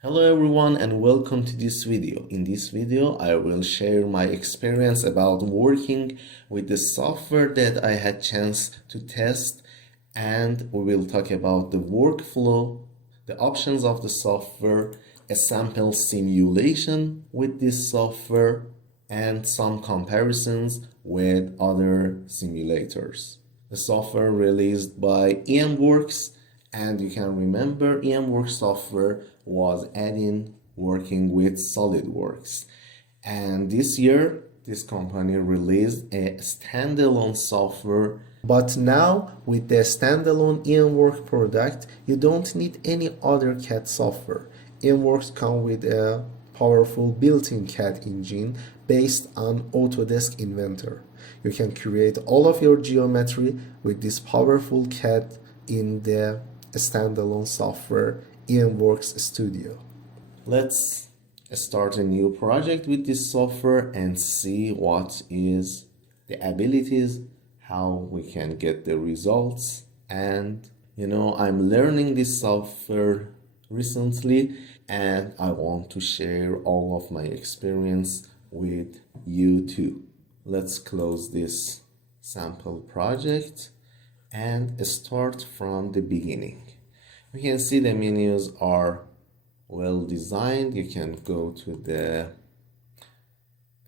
Hello everyone and welcome to this video. In this video, I will share my experience about working with the software that I had chance to test, and we will talk about the workflow, the options of the software, a sample simulation with this software, and some comparisons with other simulators. The software released by EMWorks, and you can remember EMWorks software was adding working with SolidWorks. And this year, this company released a standalone software. But now with the standalone EMWorks product, you don't need any other CAD software. EMWorks comes with a powerful built-in CAD engine based on Autodesk Inventor. You can create all of your geometry with this powerful CAD in the standalone software EMWorks Studio. Let's start a new project with this software and see what is the abilities, how we can get the results. And I'm learning this software recently and I want to share all of my experience with you too. Let's close this sample project and start from the beginning. We can see the menus are well designed. You can go to the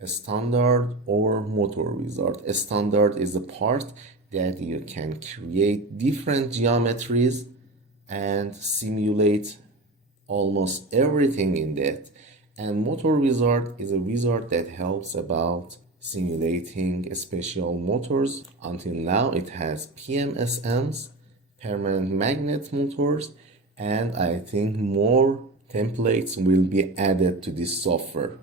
standard or motor wizard. A standard is the part that you can create different geometries and simulate almost everything in that. And motor wizard is a wizard that helps about simulating special motors. Until now it has PMSMs, Permanent Magnet Motors, and I think more templates will be added to this software.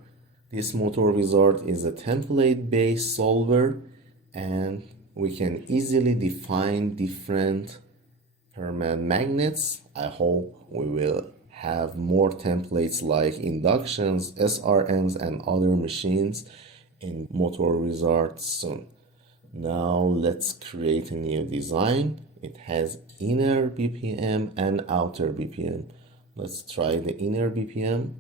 This motor wizard is a template based solver and we can easily define different permanent magnets. I hope we will have more templates like inductions, SRMs and other machines in motor wizard soon. Now let's create a new design. It has inner BPM and outer BPM. Let's try the inner BPM.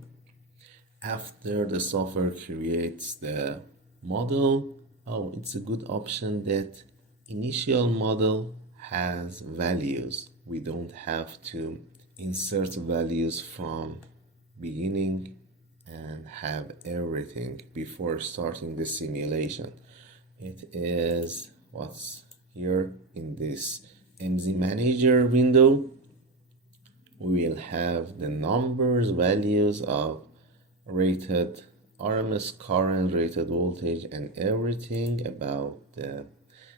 After the software creates the model, it's a good option that initial model has values. We don't have to insert values from beginning and have everything before starting the simulation. It is what's here in this MZ Manager window. We will have the numbers, values of rated RMS current, rated voltage, and everything about the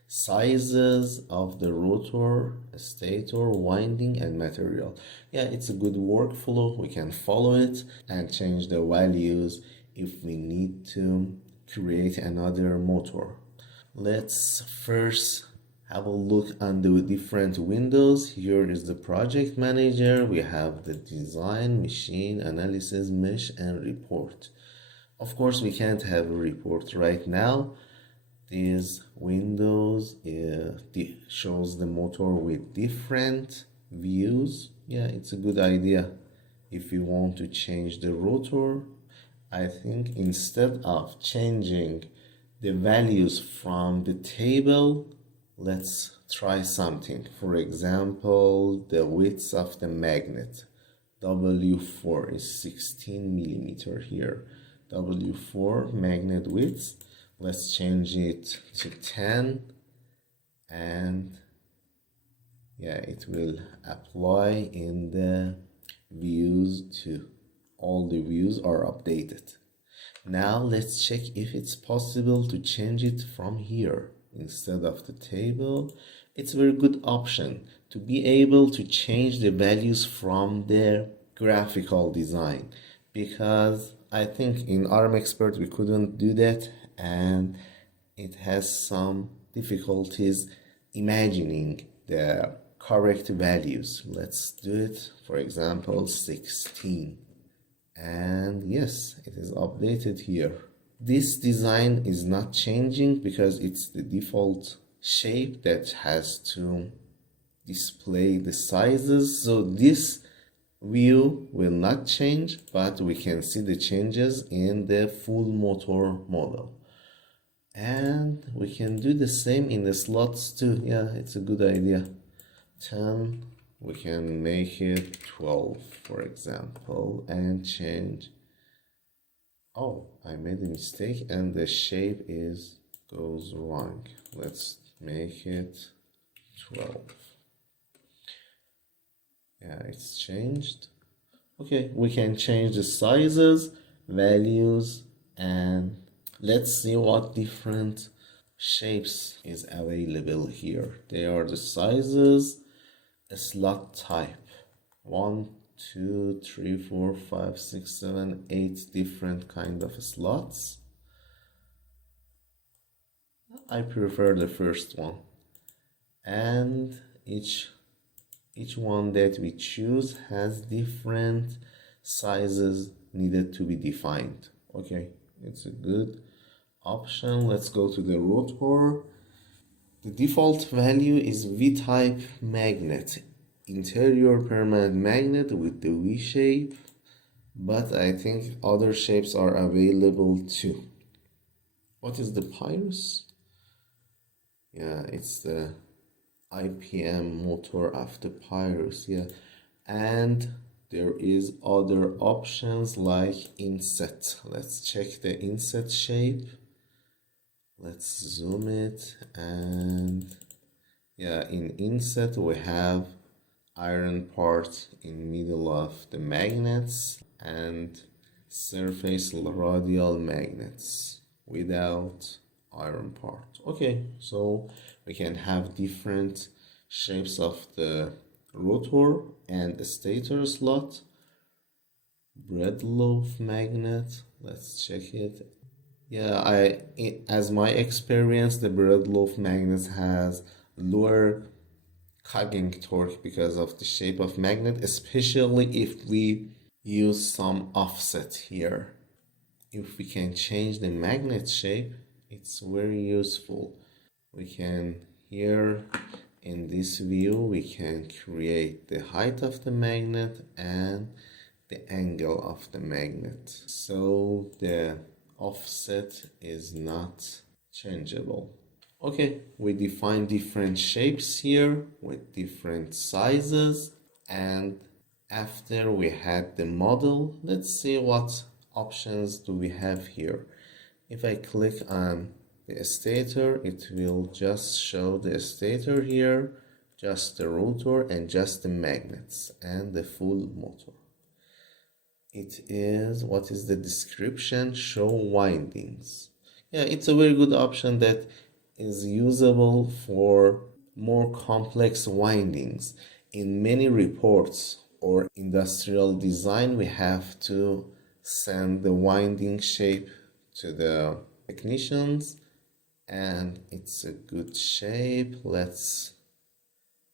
sizes of the rotor, stator, winding, and material. Yeah, it's a good workflow. We can follow it and change the values if we need to create another motor. Let's first have a look on the different windows. Here is the project manager. We have the design, machine, analysis, mesh, and report. Of course, we can't have a report right now. These windows shows the motor with different views. Yeah, it's a good idea. If you want to change the rotor, I think instead of changing the values from the table, let's try something. For example, the width of the magnet. W4 is 16 millimeter here. W4 magnet width. Let's change it to 10 and yeah, it will apply in the views too. All the views are updated. Now let's check if it's possible to change it from here instead of the table. It's a very good option to be able to change the values from the graphical design, because I think in ARM Expert we couldn't do that and it has some difficulties imagining the correct values. Let's do it, for example 16, and yes, it is updated here. This design is not changing because it's the default shape that has to display the sizes. So this view will not change, but we can see the changes in the full motor model. And we can do the same in the slots too. Yeah, it's a good idea. 10, we can make it 12, for example, and change. Oh, I made a mistake and the shape goes wrong. Let's make it 12. Yeah, it's changed. Okay, we can change the sizes, values, and let's see what different shapes is available here. They are the sizes, a slot type. 1, 2, 3, 4, 5, 6, 7, 8 different kind of slots. I prefer the first one. And each one that we choose has different sizes needed to be defined. Okay, it's a good option. Let's go to the rotor. The default value is V-type magnet, interior permanent magnet with the V shape, but I think other shapes are available too. What is the Pyrus? Yeah, it's the IPM motor of the Pyrus. Yeah, and there is other options like inset. Let's check the inset shape. Let's zoom it, and yeah, in inset we have iron part in middle of the magnets and surface radial magnets without iron part. Okay, so we can have different shapes of the rotor and the stator slot. Bread loaf magnet, let's check it. Yeah, as my experience, the bread loaf magnet has lower cogging torque because of the shape of magnet, especially if we use some offset here. If we can change the magnet shape, it's very useful. We can, here in this view, we can create the height of the magnet and the angle of the magnet, so the offset is not changeable. Okay, we define different shapes here with different sizes, and after we had the model, let's see what options do we have here. If I click on the stator, it will just show the stator here, just the rotor and just the magnets and the full motor. It is, what is the description? Show windings. Yeah, it's a very good option that is usable for more complex windings. In many reports or industrial design, we have to send the winding shape to the technicians, and it's a good shape. Let's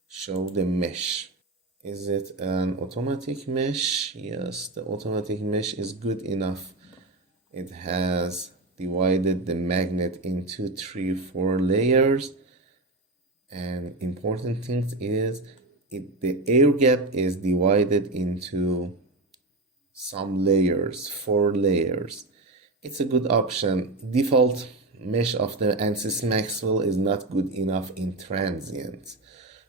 show the mesh. Is it an automatic mesh? Yes, the automatic mesh is good enough. It has divided the magnet into 3, 4 layers, and important thing is the air gap is divided into some layers, 4 layers. It's a good option. Default mesh of the Ansys Maxwell is not good enough in transient.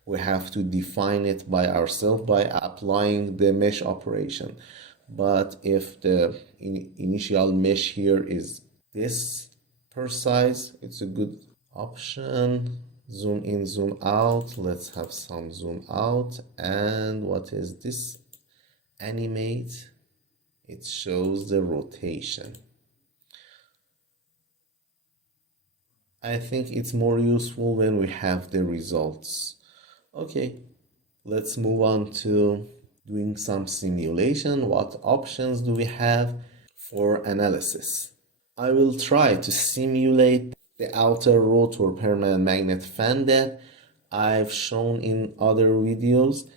We have to define it by ourselves by applying the mesh operation. But if the initial mesh here is this per size, it's a good option. Zoom in, zoom out. Let's have some zoom out. And what is this? Animate. It shows the rotation. I think it's more useful when we have the results. Okay, let's move on to doing some simulation. What options do we have for analysis? I will try to simulate the outer rotor permanent magnet fan that I've shown in other videos.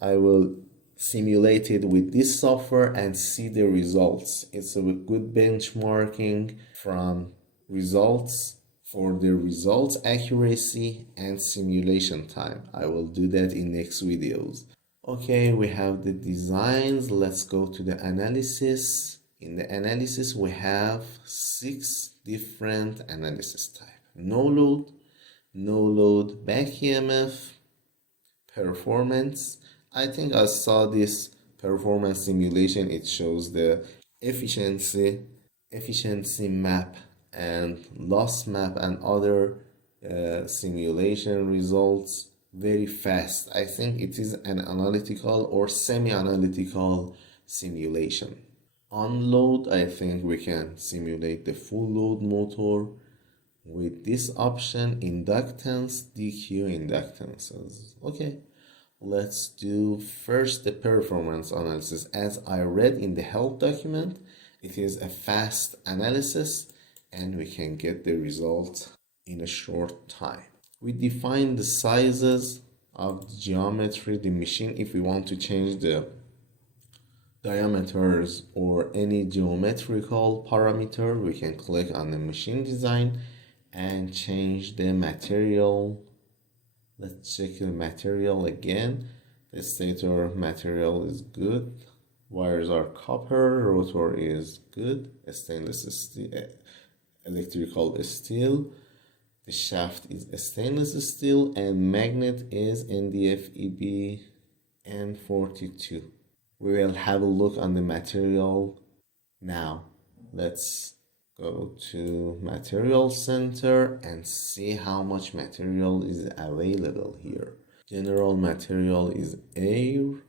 I will simulate it with this software and see the results. It's a good benchmarking from results for the results accuracy and simulation time. I will do that in next videos. Okay, we have the designs. Let's go to the analysis. In the analysis, we have 6 different analysis types. No load, back EMF, performance. I think I saw this performance simulation. It shows the efficiency map and loss map and other simulation results very fast. I think it is an analytical or semi-analytical simulation. On load, I think we can simulate the full load motor with this option, inductance, DQ inductances. Okay, let's do first the performance analysis. As I read in the help document, it is a fast analysis and we can get the result in a short time. We define the sizes of the geometry, the machine. If we want to change the diameters or any geometrical parameter, we can click on the machine design and change the material. Let's check the material again. The stator material is good. Wires are copper, rotor is good, stainless steel, electrical steel. The shaft is stainless steel and magnet is NDF EB N42. We will have a look on the material now. Let's go to material center and see how much material is available here. General material is air.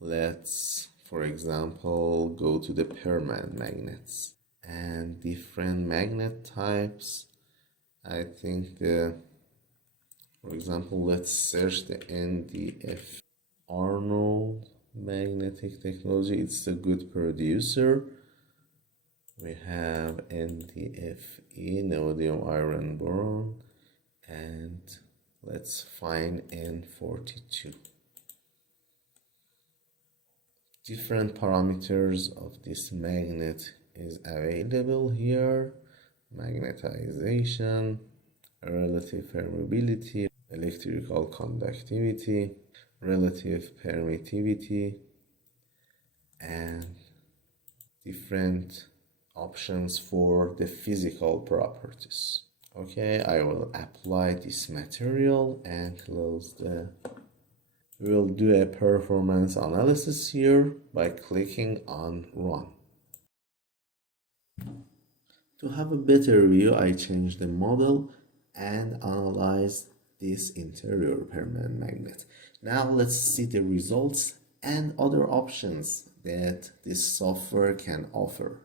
Let's, for example, go to the permanent magnets and different magnet types. I think for example, let's search the NDF Arnold Magnetic Technology. It's a good producer. We have NDFE, neodymium iron boron, and let's find N42. Different parameters of this magnet is available here. Magnetization, relative permeability, electrical conductivity, relative permittivity, and different options for the physical properties. Okay, I will apply this material and close the... We will do a performance analysis here by clicking on Run. To have a better view, I changed the model and analyzed this interior permanent magnet. Now let's see the results and other options that this software can offer.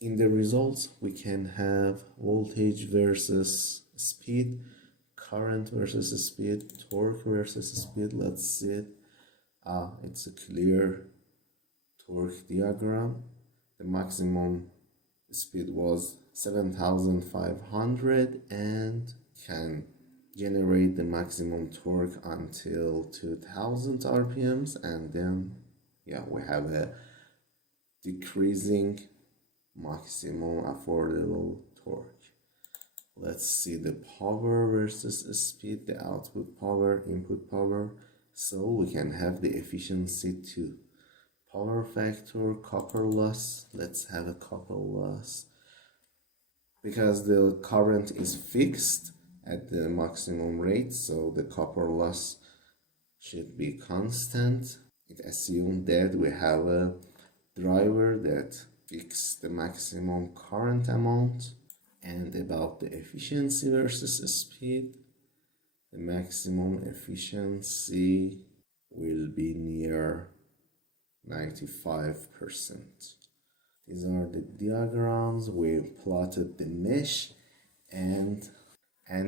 In the results, we can have voltage versus speed, current versus speed, torque versus speed. Let's see it. It's a clear torque diagram. The maximum speed was 7,500 and can generate the maximum torque until 2000 RPMs, and then we have a decreasing maximum affordable torque. Let's see the power versus speed, the output power, input power, so we can have the efficiency too. Power factor, copper loss. Let's have a copper loss. Because the current is fixed at the maximum rate, so the copper loss should be constant. It assumes that we have a driver that fixes the maximum current amount. And about the efficiency versus speed, the maximum efficiency will be near 95%. These are the diagrams. We plotted the mesh, and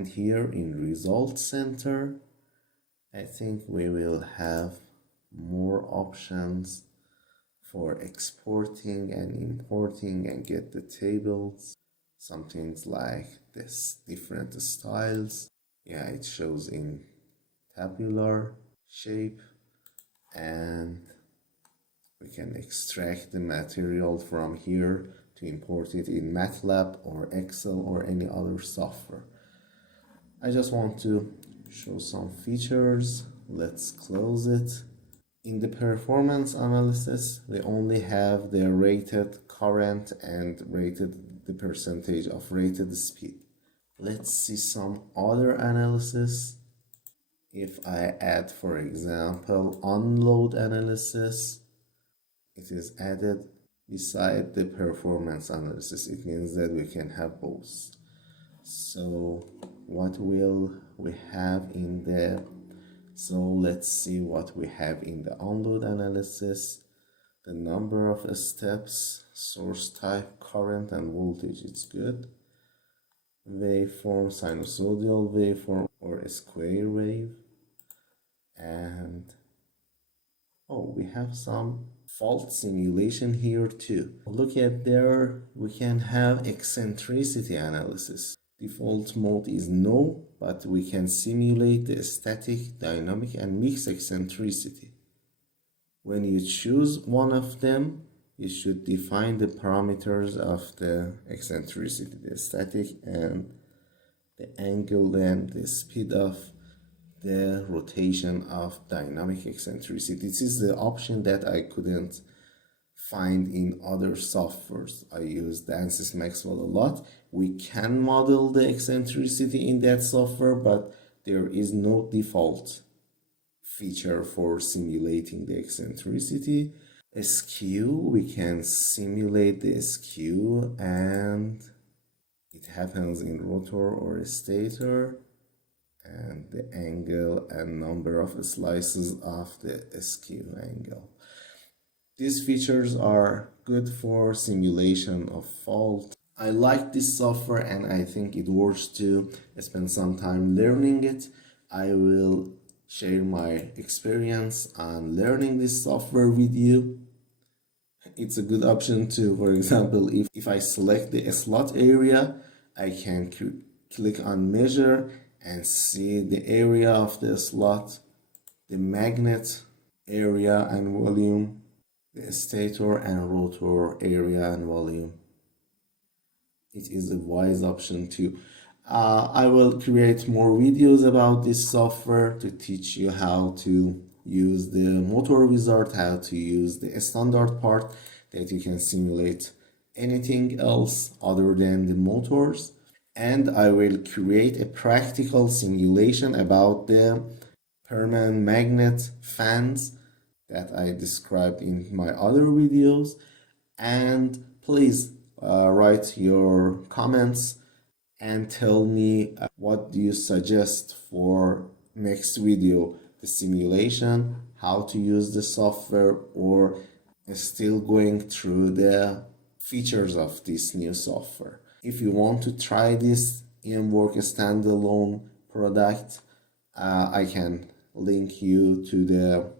here in result center, I think we will have more options for exporting and importing and get the tables. Some things like this, different styles. It shows in tabular shape, and we can extract the material from here to import it in MATLAB or Excel or any other software. I just want to show some features. Let's close it. In the performance analysis, we only have the rated current and rated the percentage of rated speed. Let's see some other analysis. If I add, for example, unload analysis, it is added beside the performance analysis. It means that we can have both. So what will we have in the let's see what we have in the unload analysis. The number of steps, source type, current and voltage, it's good. Waveform, sinusoidal waveform or a square wave. And we have some fault simulation here too. Look at there, we can have eccentricity analysis. Default mode is no, but we can simulate the static, dynamic, and mixed eccentricity. When you choose one of them, you should define the parameters of the eccentricity, the static and the angle and the speed of the rotation of dynamic eccentricity. This is the option that I couldn't find in other softwares. I use the Ansys Maxwell a lot. We can model the eccentricity in that software, but there is no default feature for simulating the eccentricity. Skew, we can simulate the skew and it happens in rotor or stator, and the angle and number of slices of the skew angle. These features are good for simulation of fault. I like this software and I think it works to spend some time learning it. I will share my experience on learning this software with you. It's a good option to, for example, if I select the slot area, I can click on measure and see the area of the slot, the magnet area and volume, the stator and rotor area and volume. It is a wise option too. I will create more videos about this software to teach you how to use the motor wizard, how to use the standard part that you can simulate anything else other than the motors. And I will create a practical simulation about the permanent magnet fans that I described in my other videos. And please write your comments and tell me what do you suggest for next video, the simulation, how to use the software, or still going through the features of this new software. If you want to try this EMWorks standalone product, I can link you to the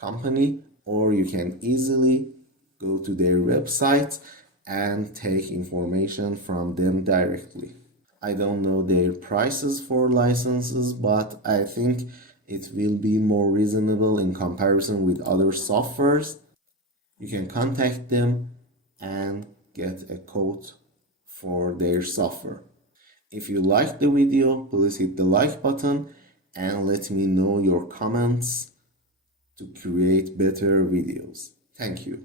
company, or you can easily go to their website and take information from them directly. I don't know their prices for licenses, but I think it will be more reasonable in comparison with other softwares. You can contact them and get a quote for their software. If you liked the video, please hit the like button and let me know your comments to create better videos. Thank you.